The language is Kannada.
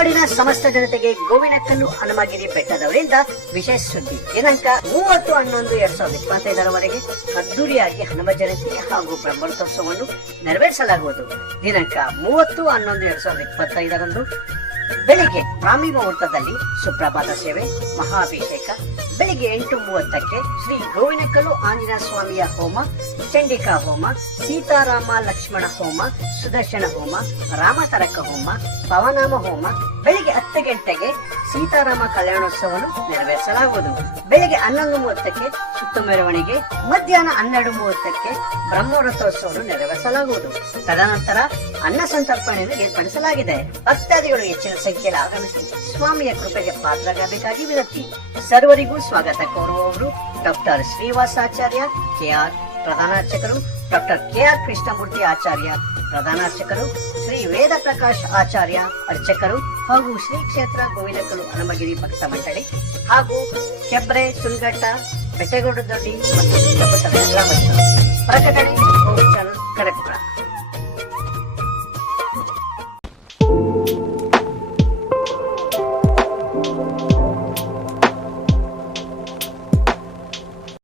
ನಾಡಿನ ಸಮಸ್ತ ಜನತೆಗೆ ಗೋವಿನಕಲ್ಲು ಹನುಮಗಿರಿ ಬೆಟ್ಟದವರಿಂದ ವಿಶೇಷ ಸುದ್ದಿ. ದಿನಾಂಕ 30/11/2025 ಅದ್ದೂರಿಯಾಗಿ ಹನುಮ ಜಯಂತಿ ಹಾಗೂ ಬ್ರಹ್ಮೋತ್ಸವವನ್ನು ನೆರವೇರಿಸಲಾಗುವುದು. ದಿನಾಂಕ 30/11/2025 ಬೆಳಿಗ್ಗೆ ಬ್ರಾಹ್ಮಿ ಮುಹೂರ್ತದಲ್ಲಿ ಸುಪ್ರಭಾತ ಸೇವೆ, ಮಹಾಭಿಷೇಕ, ಬೆಳಿಗ್ಗೆ 8:30ಕ್ಕೆ ಶ್ರೀ ಗೋವಿನಕಲ್ಲು ಆಂಜನೇಯ ಸ್ವಾಮಿಯ ಹೋಮ, ಚಂಡಿಕಾ ಹೋಮ, ಸೀತಾರಾಮ ಲಕ್ಷ್ಮಣ ಹೋಮ, ಸುದರ್ಶನ ಹೋಮ, ರಾಮತಾರಕ ಹೋಮ, ಪವನಾಮ ಹೋಮ, ಬೆಳಿಗ್ಗೆ 10 ಗಂಟೆಗೆ ಸೀತಾರಾಮ ಕಲ್ಯಾಣೋತ್ಸವವನ್ನು ನೆರವೇರಿಸಲಾಗುವುದು. ಬೆಳಿಗ್ಗೆ 11:30ಕ್ಕೆ ಸುತ್ತ ಮೆರವಣಿಗೆ, ಮಧ್ಯಾಹ್ನ 12:30ಕ್ಕೆ ಬ್ರಹ್ಮೋತ್ಸವವನ್ನು ನೆರವೇರಿಸಲಾಗುವುದು. ತದನಂತರ ಅನ್ನ ಸಂತರ್ಪಣೆಯನ್ನು ಏರ್ಪಡಿಸಲಾಗಿದೆ. ಭಕ್ತಾದಿಗಳು ಹೆಚ್ಚಿನ ಸಂಖ್ಯೆಯಲ್ಲಿ ಆಗಮಿಸಿ ಸ್ವಾಮಿಯ ಕೃಪೆಗೆ ಪಾತ್ರರಾಗಬೇಕಾಗಿ ವಿನಂತಿ. ಸರ್ವರಿಗೂ ಸ್ವಾಗತ ಕೋರುವವರು ಡಾಕ್ಟರ್ ಶ್ರೀವಾಸಾಚಾರ್ಯ ಕೆಆರ್ ಪ್ರಧಾನಾರ್ಚಕರು, ಡಾಕ್ಟರ್ ಕೆಆರ್ ಕೃಷ್ಣಮೂರ್ತಿ ಆಚಾರ್ಯ ಪ್ರಧಾನಾರ್ಚಕರು, ಶ್ರೀ ವೇದ ಪ್ರಕಾಶ್ ಆಚಾರ್ಯ ಅರ್ಚಕರು ಹಾಗೂ ಶ್ರೀ ಕ್ಷೇತ್ರ ಗೋವಿನಕಲ್ಲು ಹನುಮಗಿರಿ ಭಕ್ತ ಮಂಡಳಿ ಹಾಗೂ ಕೆಬ್ರೆ, ಸುಲ್ಘಟ್ಟ, ಬೆಟ್ಟಗೌಡ ದೊಡ್ಡಿ ಮತ್ತು ಸುತ್ತಮುತ್ತಲ ಗ್ರಾಮಸ್ಥರು. ಪ್ರಕಟಣೆ ಕಡಪ.